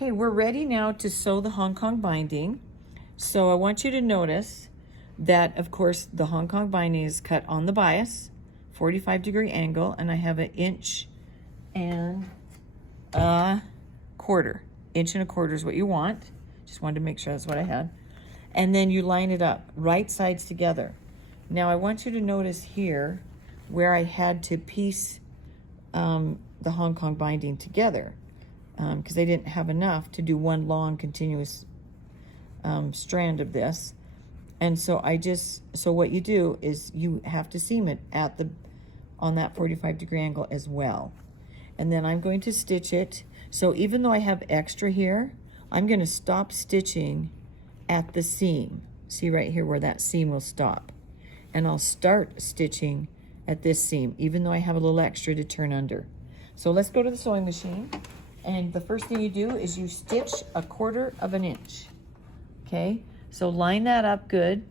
Okay, we're ready now to sew the Hong Kong binding. So I want you to notice that, of course, the Hong Kong binding is cut on the bias, 45-degree angle, and I have an inch and a quarter. Inch and a quarter is what you want. Just wanted to make sure that's what I had. And then you line it up, right sides together. Now I want you to notice here where I had to piece the Hong Kong binding together because I didn't have enough to do one long continuous strand of this. And so so what you do is you have to seam it on that 45-degree angle as well. And then I'm going to stitch it. So even though I have extra here, I'm going to stop stitching at the seam. See right here where that seam will stop. And I'll start stitching at this seam, even though I have a little extra to turn under. So let's go to the sewing machine. And the first thing you do is you stitch 1/4 of an inch. Okay, so line that up good.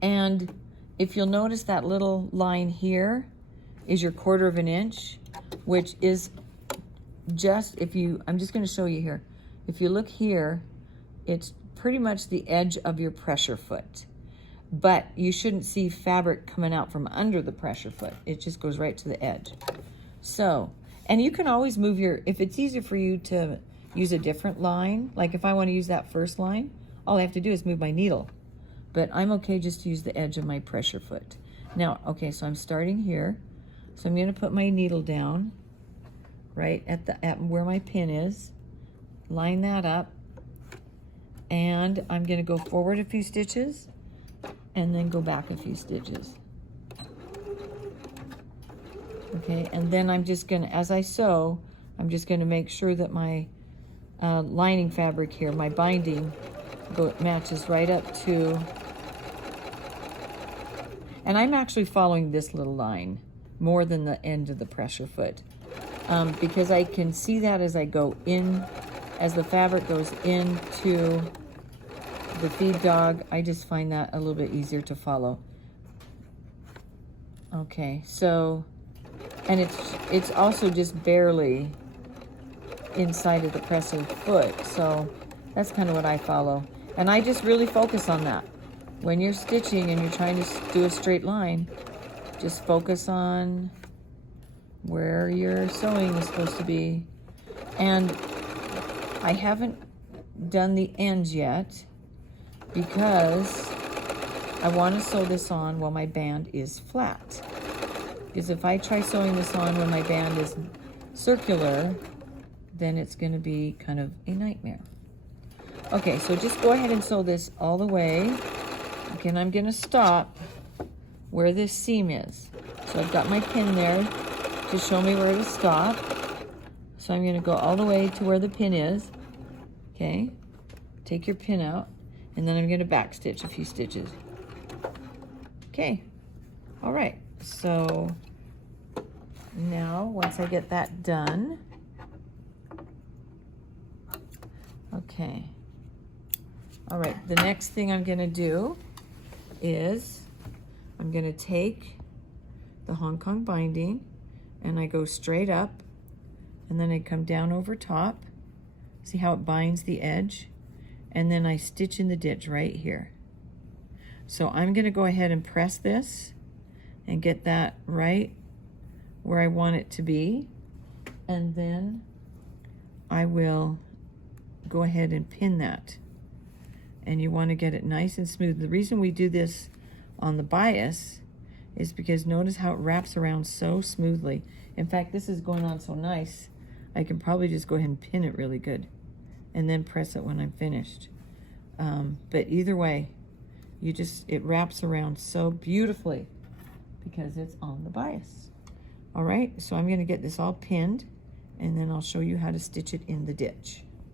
And if you'll notice that little line here is your 1/4 of an inch, which is just, I'm just going to show you here. If you look here, it's pretty much the edge of your pressure foot. But you shouldn't see fabric coming out from under the pressure foot. It just goes right to the edge. So, and you can always move if it's easier for you to use a different line, like if I want to use that first line, all I have to do is move my needle. But I'm okay just to use the edge of my pressure foot. Now, okay, so I'm starting here. So I'm going to put my needle down right at where my pin is. Line that up. And I'm going to go forward a few stitches and then go back a few stitches. Okay, and then I'm just going to, as I sew, I'm just going to make sure that my lining fabric here, my binding, matches right up to, and I'm actually following this little line more than the end of the pressure foot because I can see that as I go in, as the fabric goes into the feed dog. I just find that a little bit easier to follow. Okay, so, and it's also just barely inside of the pressure foot, so that's kind of what I follow. And I just really focus on that. When you're stitching and you're trying to do a straight line, just focus on where your sewing is supposed to be. And I haven't done the ends yet because I want to sew this on while my band is flat. Because if I try sewing this on when my band is circular, then it's going to be kind of a nightmare. Okay, so just go ahead and sew this all the way. Okay, and I'm going to stop where this seam is. So I've got my pin there to show me where to stop. So I'm going to go all the way to where the pin is. Okay, take your pin out, and then I'm going to back stitch a few stitches. Okay, all right. So now once I get that done, okay. All right, the next thing I'm going to do is I'm going to take the Hong Kong binding and I go straight up and then I come down over top. See how it binds the edge? And then I stitch in the ditch right here. So I'm going to go ahead and press this and get that right where I want it to be. And then I will go ahead and pin that. And you want to get it nice and smooth. The reason we do this on the bias is because notice how it wraps around so smoothly. In fact, this is going on so nice, I can probably just go ahead and pin it really good and then press it when I'm finished. But either way, it wraps around so beautifully because it's on the bias. All right, so I'm going to get this all pinned and then I'll show you how to stitch it in the ditch.